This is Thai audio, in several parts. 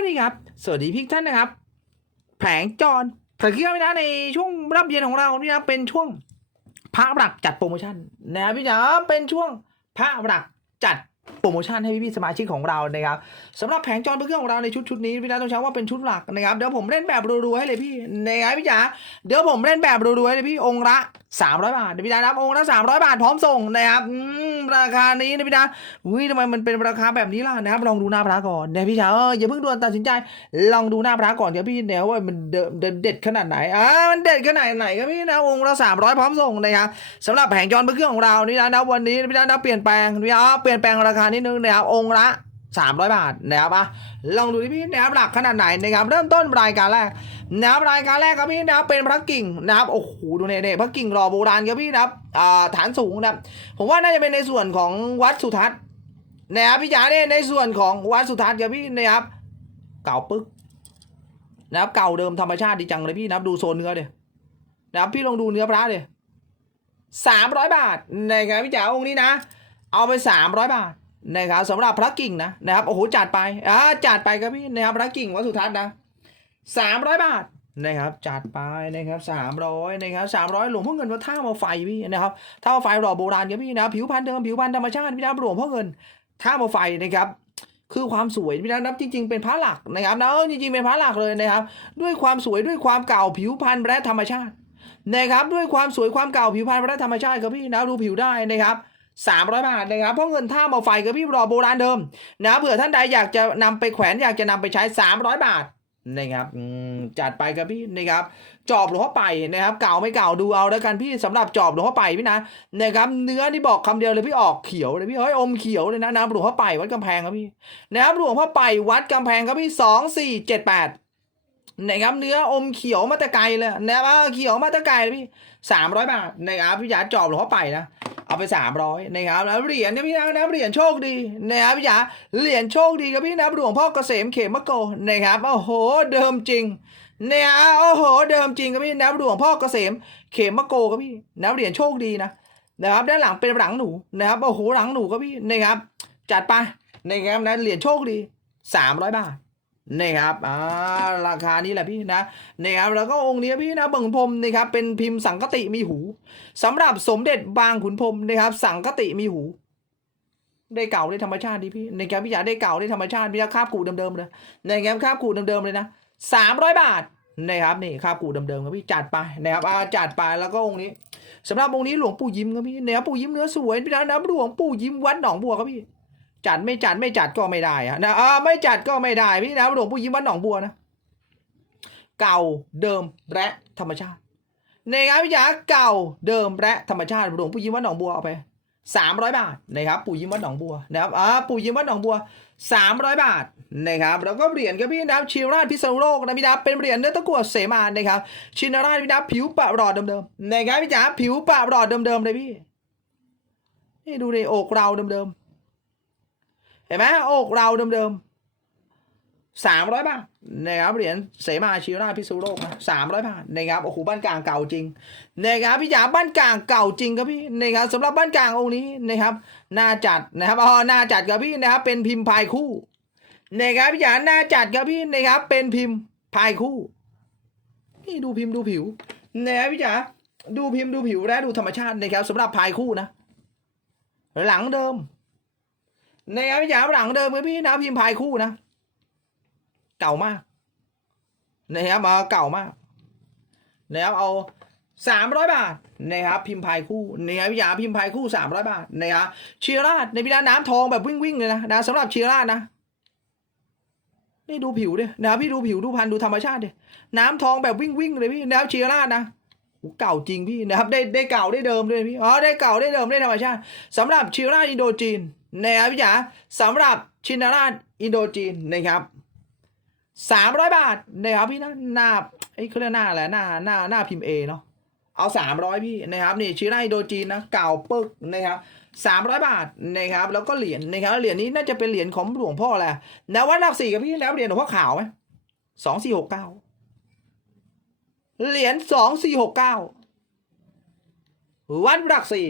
วัสดีครับ สวัสดีพี่ท่านนะครับ แผงจรเผยเครื่องไม่นะในช่วงรับเย็นของเราเนี่นะเป็นช่วงพระหลักจัดโปรโมชั่นนะพี่จ๋าเป็นช่วงพระหลักจัด โปรโมชั่นให้พี่ๆสมาชิกของเรานะครับสำหรับแผงจรเพื่อเครื่องของเราในชุดชุดนี้พี่นะต้องใช้ว่าเป็นชุดหลักนะครับเดี๋ยวผมเล่นแบบรัวๆให้เลยพี่นะครับพี่จ๋าเดี๋ยวผมเล่นแบบรัวๆให้เลยพี่องค์ละ300 บาทเดี๋ยวพี่จ๋านับองค์ละ300 บาทพร้อมส่งนะครับอืมราคานี้นะพี่จ๋าอุ้ยทำไมมันเป็นราคาแบบนี้ล่ะนะครับลองดูหน้าพระก่อนนี่ยพี่ชาเอออย่าเพิ่งด่วนตัดสินใจ ลองดูหน้าพระก่อนเดี๋ยวพี่เนีว่ามันเดเดเด็ดขนาดไหนอ่ามันเด็ดขนาดไหนครับพี่นะองค์ละสามร้อยพร้อมส่งนะครับสำหรับแผงจรเพื่อเครื่องของเรานี่นะนะวันนี้พี่นะนะเปลี่ยนแปลงพี่นะเปลี่ยนแปลงราคานิดนึงนะครับองค์ละสามร้อยบาทนะครับอะลองดูดิพี่นะครับหลักขนาดไหนนะครับเริ่มต้นรายการแรกนะครับรายการแรกครับพี่นะครับเป็นพระกิ่งนะครับโอ้โหดูเนี่ยเนี่ยพระกิ่งรอโบราณครับพี่นะครับอ่าฐานสูงนะผมว่าน่าจะเป็นในส่วนของวัดสุทัศน์นะครับพี่จ๋าเนี่ยในส่วนของวัดสุทัศน์ครับพี่นะครับเก่าปึ๊กนะครับเก่าเดิมธรรมชาติดีจังเลยพี่นะครับดูโซนเนื้อเดียนะครับพี่ลองดูเนื้อพระเดียสามร้อยบาทนะครับพี่จ๋าองค์นี้นะ เอาไปสามร้อยบาท นะครับสำหรับพระกิ่งนะนะครับโอ้โหจัดไปอ่าจัดไปครับพี่นะครับพระกิ่งวัดสุทัศน์นะสามร้อยบาทนะครับจัดไปนะครับสามร้อยนะครับสามร้อยหลวงพ่อเงินวัดท่ามาไฟพี่นะครับท่ามาไฟหล่อโบราณครับพี่นะผิวพันธุ์เดิมผิวพันธุ์ธรรมชาติพี่นะหลวงพ่อเงินท่ามาไฟนะครับคือความสวยพี่นับจริง ๆเป็นพระหลักนะครับนะจริงๆเป็นพระหลักเลยนะครับ ด้วยความสวยด้วยความเก่าผิวพรรณและธรรมชาตินะครับด้วยความสวยความเก่าผิวพรรณและธรรมชาติครับพี่นะดูผิวได้นะครับ 300 บาทนะครับเพราะเงินท่ามาไฟกับพี่รอโบราณเดิมนะเผื่อท่านใดอยากจะนำไปแขวนอยากจะนำไปใช้ 300 บาทนะครับจัดไปครับพี่นะครับจอบหลวงพ่อไปนะครับ เก่าไม่เก่าดูเอาแล้วกันพี่สำหรับจอบหลวงพ่อไปพี่นะนะครับเนื้อนี่บอกคำเดียวเลยพี่ออกเขียวเลยพี่เฮ้ยอมเขียวเลยนะน้ำหลวงพ่อไปวัดกำแพงครับพี่นะครับหลวงพ่อไปวัดกำแพงครับพี่สองสี่เจ็ดแปดนะครับเนื้ออมเขียวมาแต่ไกลเลยนะครับเขียวมาแต่ไกลเลยพี่สามร้อยบาทนะครับพี่จ๋าจอบหลวงพ่อไปนะ เอาไปสามร้อยนะครับแล้วเหรียญเนี่ยพี่นะนะเหรียญโชคดีนะครับพี่จ๋าเหรียญโชคดีครับพี่นะหลวงพ่อเกษมเขมโกนะครับโอ้โหเดิมจริงเนี่ยโอ้โห เดิมจริงครับพี่น้ำหลวงพ่อเกษมเขมมะโกครับพี่น้ำเหรียญโชคดีนะนะครับด้านหลังเป็นหลังหนูนะครับโอ้โหหลังหนูครับพี่นะครับจัดไปนะครับนะเหรียญโชคดีสามร้อยบาท นะครับอ่าราคานี้แหละพี่นะนะครับแล้วก็องค์นี้พี่นะบิ่งพรมนะครับเป็นพิมพ์สังกติมีหูสำหรับสมเด็จบางขุนพรมนะครับ สังกติมีหู ได้เก่าได้ธรรมชาติดีพี่นะครับพี่อยากได้เก่าได้ธรรมชาติพี่อยากคาบกูเดิมๆเลยนะครับคาบกูเดิมๆเลยนะสามร้อยบาทนะครับนี่ค่ากูเดิมๆครับพี่จัดไปนะครับอ่าจัดไปแล้วก็องค์นี้สำหรับองค์นี้หลวงปู่ยิ้มครับพี่เนี่ยปู่ยิ้มเนื้อสวยพี่นะนะหลวงปู่ยิ้มวัดหนองบัวครับพี่ จัดไม่จัดไม่จัดก็ไม่ได้อะนะอ่าไม่จัดก็ไม่ได้พี่นะหลวงปู่ยิ้มวัดหนองบัวนะ เก่าเดิมและธรรมชาติ ในงานวิทยาเก่าเดิมและธรรมชาติหลวงปู่ยิ้มวัดหนองบัวเอาไปสามร้อยบาทนะครับปู่ยิ้มวัดหนองบัวนะครับอ่าปู่ยิ้มวัดหนองบัวสามร้อยบาทนะครับแล้วก็เหรียญครับพี่นะครับชินราชพิษณุโลกนะพี่นะเป็นเหรียญเนื้อตะกั่วเสมานะครับชินราชพี่นะครับผิวปะหลอดเดิมๆนะครับพี่จ๋าผิวปะหลอดเดิมๆเลยพี่นี่ดูในอกเราเดิมๆ เห็นไหมโอกเราเดิมๆสามร้อยบาทนะครับเหรียญเสมาชิราพิษณุโลกสามร้อยบาทนะครับโอ้โหบ้านกลางเก่าจริงนะครับพี่จ๋าบ้านกลางเก่าจริงครับพี่นะครับสำหรับบ้านกลางองค์นี้นะครับหน้าจัดนะครับอ๋อหน้าจัดครับพี่นะครับเป็นพิมพ์พายคู่นะครับพี่จ๋าหน้าจัดครับพี่นะครับเป็นพิมพ์พายคู่นี่ดูพิมพ์ดูผิวนะครับพี่จ๋าดูพิมพ์ดูผิวและดูธรรมชาตินะครับสำหรับพายคู่นะ หลังเดิม นะครับพี่จ๋าหลังเดิมครับพี่นะพิมพ์พายคู่นะ เก่ามากนะครับมาเก่ามากนะครับเอาสามร้อยบาทนะครับพิมพ์พายคู่นะครับพี่ยาพิมพ์พายคู่สามร้อยบาทนะครับเชียร์ราดในพิธาน้ำทองแบบวิ่งวิ่งเลยนะนะสำหรับเชียร์ราดนะนี่ดูผิวดินะครับพี่ดูผิวดูพันธุ์ดูธรรมชาติดิน้ำทองแบบวิ่งวิ่งเลยพี่นะครับเชียร์ราดนะ เก่าจริงพี่นะครับได้ได้เก่าได้เดิมด้วยพี่อ๋อได้เก่าได้เดิมได้ธรรมชาติสำหรับชียร์ราอินโดจีนนะครับพี่ยาสำหรับชินาราชอินโดจีนนะครับสามร้อยบาทนะครับพี่นะหน้าไอ้ยเขาเรียกหน้าอะไรหน้าหน้าหน้าพิมพ์เอเนาะเอาสามร้อยพี่นะครับนี่ชื่อไร่โดจีนนะเก่าปึกนะครับสามร้อยบาทนะครับแล้วก็เหรียญนะครับเหรียญนี้น่าจะเป็นเหรียญของหลวงพ่อแหละนะวัดหลักสี่กับพี่แล้วเหรียญหลวงพ่อขาวไหมสองสี่หกเก้า เหรียญสองสี่หกเก้าวัดหลักสี่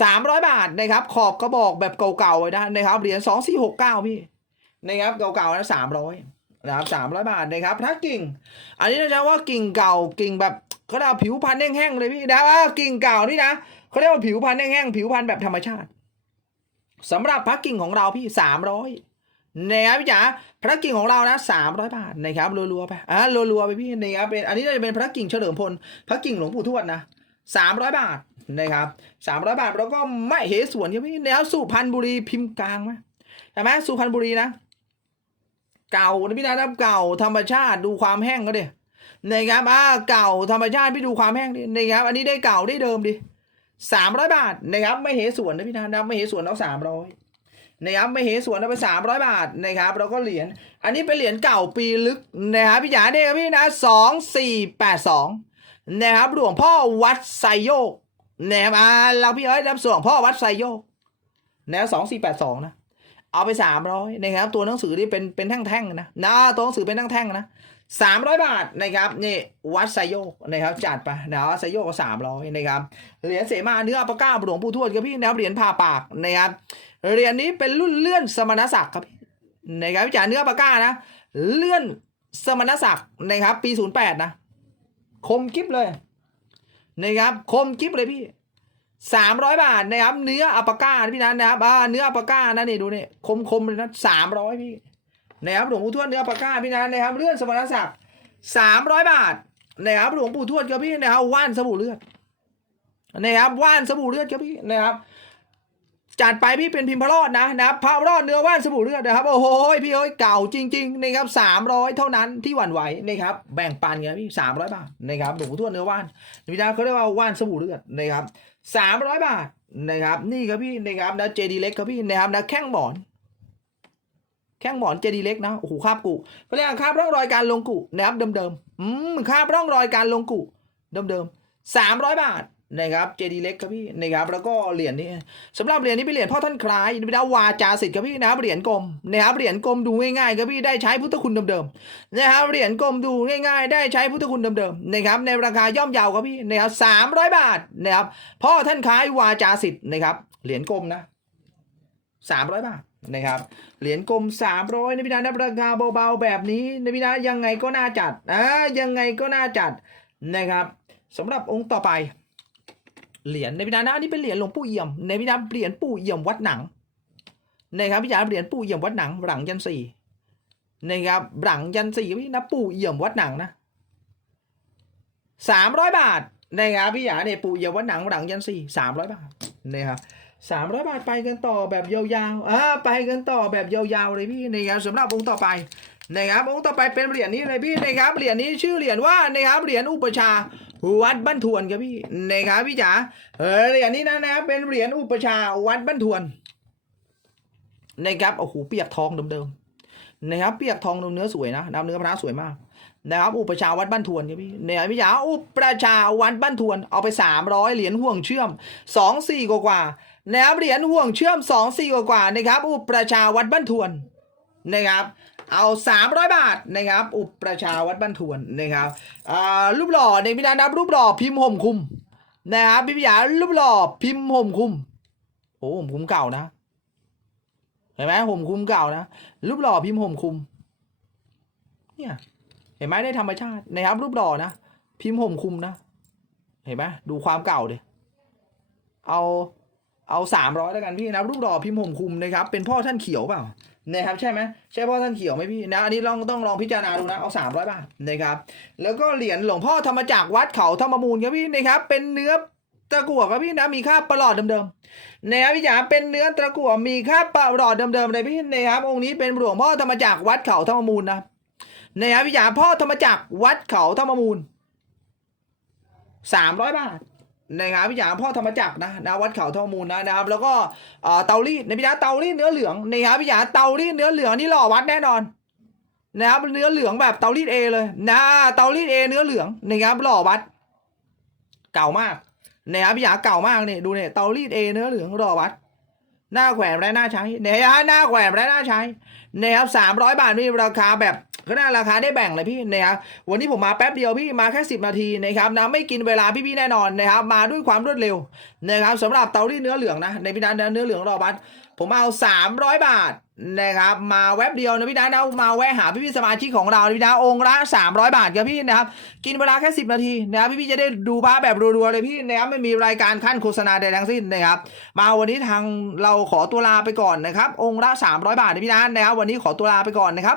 สามร้อยบาทนะครับ ขอบกระบอกแบบเก่าๆนะนะครับเหรียญสองสี่หกเก้าพี่นะครับเก่าๆนะสามร้อยนะครับสามร้อยบาทนะครับพระกิ่ง อันนี้นะจ๊ะว่ากิ่งเก่ากิ่งแบบเขาเรียกว่าผิวพันธุ์แห้งๆเลยพี่นะว่ากิ่งเก่านี่นะเขาเรียกว่าผิวพันธุ์แห้งๆผิวพันธุ์แบบธรรมชาติสำหรับพระกิ่งของเราพี่สามร้อย นะครับพี่จ๋าพระกิ่งของเรานะสามร้อยบาทนะครับรัวๆไปอะรัวๆไปพี่นะครับเป็นอันนี้จะเป็นพระกิ่งเฉลิมพลพระกิ่งหลวงปู่ทวดนะสามร้อยบาทนะครับสามร้อยบาทแล้วก็ไม่เหสวนครับพี่แนวสุพรรณบุรีพิมพ์กลางไหมใช่ไหมสุพรรณบุรีนะ เก่านะพี่นะนะเก่าธรรมชาติดูความแห้งก็ดินะครับอ่าเก่าธรรมชาติพี่ดูความแห้งดินะครับอันนี้ได้เก่าได้เดิมดิสามร้อยบาทนะครับไม่เหสวนนะพี่นะนะไม่เหสวนเอาสามร้อย นะครับไม่เหสวนเอาไปสามร้อยบาทนะครับแล้วก็เหรียญอันนี้เป็นเหรียญเก่าปีลึกนะครับพี่จ๋าเนี่ยครับพี่นะสองสี่แปดสองนะครับหลวงพ่อวัดไซโยกนะครับอ่าเราพี่เอ้ยรับส่วนของพ่อวัดไซโยกนะสองสี่แปดสองนะเอาไปสามร้อยนะครับตัวหนังสือนี่เป็นเป็นแท่งๆนะนะตัวหนังสือเป็นแท่งๆนะ สามร้อยบาทนะครับนี่วัดไซโยกนะครับจัดไปนะวัดไซโยก็สามร้อยนะครับเหรียญเสมาเนื้อปปะก้าหลวงปู่ทวดครับพี่นะครับเหรียญผ่าปากนะครับเหรียญนี้เป็นรุ่นเลื่อนสมณศักดิ์ครับพี่นะครับพี่จ๋าเนื้อปปะก้านะเลื่อนสมณศักดิ์นะครับ ปีศูนย์แปดนะคมกิฟเลยนะครับคมกิฟเลยพี่สามร้อยบาทนะครับ เนื้ออัปปาก้านะพี่นัทนะครับอ่าเนื้ออัปปาก้านะนี่ดูนี่คมคมเลยนะสามร้อยพี่ นะครับหลวงปู่ทวดเนื้อปปาก้าพี่นัทนะครับเลื่อนสมณศักดิ์สามร้อยบาทนะครับหลวงปู่ทวดครับพี่นะครับว่านสบู่เลือดนะครับว่านสบู่เลือดครับพี่นะครับจัดไปพี่เป็นพิมพ์พระรอดนะนะครับพระรอดเนื้อว่านสบู่เลือดนะครับโอ้โหพี่เอ้ยเก่าจริงๆนะครับสามร้อยเท่านั้นที่หวั่นไหวนะครับแบ่งปันกันพี่สามร้อยบาทนะครับหลวงปู่ทวดเนื้อว่านพี่นัทเขาเรียกว่าว่านสบู่เลือดนะครับสามร้อยบาทนะครับนี่ครับพี่นะครับนะเจดีเล็กครับพี่นะครับนะแข้งหมอน แข้งหมอนเจดีเล็กนะโอ้โหคาบกุเขาเรียกคาบร่องรอยการลงกุนะครับเดิมๆอืมคาบร่องรอยการลงกุเดิมๆสามร้อยบาทนะครับเจดีเล็กครับพี่นะครับแล้วก็เหรียญนี้สำหรับเหรียญนี้เป็นเหรียญพ่อท่านคล้ายเป็นดาวาจาสิทธิ์ครับพี่นะครับเหรียญกลมนะครับเหรียญกลมดูง่ายๆครับพี่ได้ใช้พุทธคุณเดิมๆนะครับเหรียญกลมดูง่ายๆ ได้ใช้พุทธคุณเดิมๆนะครับในราคาย่อมเยาวครับพี่นะครับสามร้อยบาทนะครับพ่อท่านคล้ายวาจาสิทธิ์นะครับเหรียญกลมนะ สามร้อยบาทนะครับเหรียญกลมสามร้อยในพินานะราคาเบาๆแบบนี้ในพินายังไงก็น่าจัดอ่ายังไงก็น่าจัดนะครับสำหรับองค์ต่อไป เหรียญในพินานะอันนี้เป็นเหรียญหลวงปู่เอี่ยมในพินาเหรียญปู่เอี่ยมวัดหนังนะครับพิจารณาเหรียญปู่เอี่ยมวัดหนังหลังยันสี่นะครับหลังยันสี่พี่นะปู่เอี่ยมวัดหนังนะสามร้อยบาทนะครับพี่หยาเนี่ยปู่เอี่ยมวัดหนังหลังยันสี่สามร้อยบาทนะครับ สามร้อยบาทไปกันต่อแบบยาวๆอ่าไปกันต่อแบบยาวๆเลยพี่นะครับสำหรับองค์ต่อไปนะครับองค์ต่อไปเป็นเหรียญนี้เลยพี่นะครับเหรียญนี้ชื่อเหรียญว่านะครับเหรียญอุปชาวัดบ้านทวนครับพี่นะครับพี่จ๋าเออเหรียญนี้นะนะครับเป็นเหรียญอุปชาวัดบ้านทวนนะครับโอ้โหเปียกทองเดิมๆนะครับเปียกทองเนื้อสวยนะน้ำเนื้อพระสวยมากนะครับอุปชาวัดบ้านทวนครับพี่เนี่ยพี่จ๋าอุปชาวัดบ้านทวนเอาไปสามร้อยเหรียญห่วงเชื่อมสองสี่กว่า นะครับเหรียญห่วงเชื่อมสองสี่กว่าๆนะครับอุปชฌาย์วัดบ้านทวนนะครับเอาสามร้อยบาทนะครับอุปชฌาย์วัดบ้านทวนนะครับอ่ารูปหล่อในพินานับรูปหล่อพิมพ์ห่มคุมนะครับพี่พิยารูปหล่อพิมพ์ห่มคุมโอ้ห่มคุมเก่านะเห็นไหมห่มคุมเก่านะรูปหล่อพิมพ์ห่มคุมเนี่ยเห็นไหมได้ธรรมชาตินะครับรูปหล่อนะพิมพ์ห่มคุมนะ เห็นไหมดูความเก่าดิเอา เอาสามร้อยแล้วกันพี่นะรูปหล่อพิมพ์ห่มคุมนะครับเป็นพ่อท่านเขียวเปล่านะครับใช่ไหมใช่พ่อท่านเขียวไหมพี่นะอันนี้ลองต้องลองพิจารณาดูนะเอาสามร้อยบาทนะครับแล้วก็เหรียญหลวงพ่อธรรมจักรวัดเขาธรรมมูลครับพี่นะครับเป็นเนื้อตะกั่วครับพี่นะมีค่าประหลอดเดิมๆนะครับพี่จ๋าเป็นเนื้อตะกั่วมีค่าประหลอดเดิมๆเลยพี่นะครับองค์นี้เป็นหลวงพ่อธรรมจักรวัดเขาธรรมมูลนะนะครับพี่จ๋าพ่อธรรมจักรวัดเขาธรรมมูลสามร้อยบาท นะครับพี่จ๋าพ่อธรรมจักรนะนะวัดเขาธรรมมูลนะนะครับ แล้วก็เตารีดนพี่จ๋าเตารีดเนื้อเหลืองนะครับพี่จ๋าเตารีดเนื้อเหลืองนี่หล่อวัดแน่นอนนะครับเนื้อเหลืองแบบเตารีดเอเลยนะเตารีดเอเนื้อเหลืองนะครับหล่อวัด เก่ามากนะครับพี่จ๋าเก่ามากเนี่ยดูเนี่ยเตารีดเอเนื้อเหลืองหล่อวัดหน้าแขวนและหน้าใช้เนี่ยหน้าแขวนและหน้าใช้นะครับสามร้อยบาทมีราคาแบบ ก็น่าราคาได้แบ่งเลยพี่นะครับวันนี้ผมมาแป๊บเดียวพี่มาแค่สิบนาทีนะครับนะไม่กินเวลาพี่ๆแน่นอนนะครับมาด้วยความรวดเร็วนะครับสำหรับเตารีดเนื้อเหลืองนะในพี่นันเนื้อเหลืองรอบัสผมเอาสามร้อยบาทนะครับมาแวบเดียวนะพี่นะนะมาแวะหาพี่พี่ๆสมาชิกของเรานะพี่นะองค์ละ300 บาทครับพี่นะครับกินเวลาแค่ 10 นาทีนะครับพี่พี่ๆจะได้ดูพระแบบรัวๆเลยพี่นะครับไม่มีรายการขั้นโฆษณาใดทั้งสิ้นนะครับมาวันนี้ทางเราขอตัวลาไปก่อนนะครับองค์ละ300 บาทนะพี่นะนะครับวันนี้ขอตัวลาไปก่อนนะครับ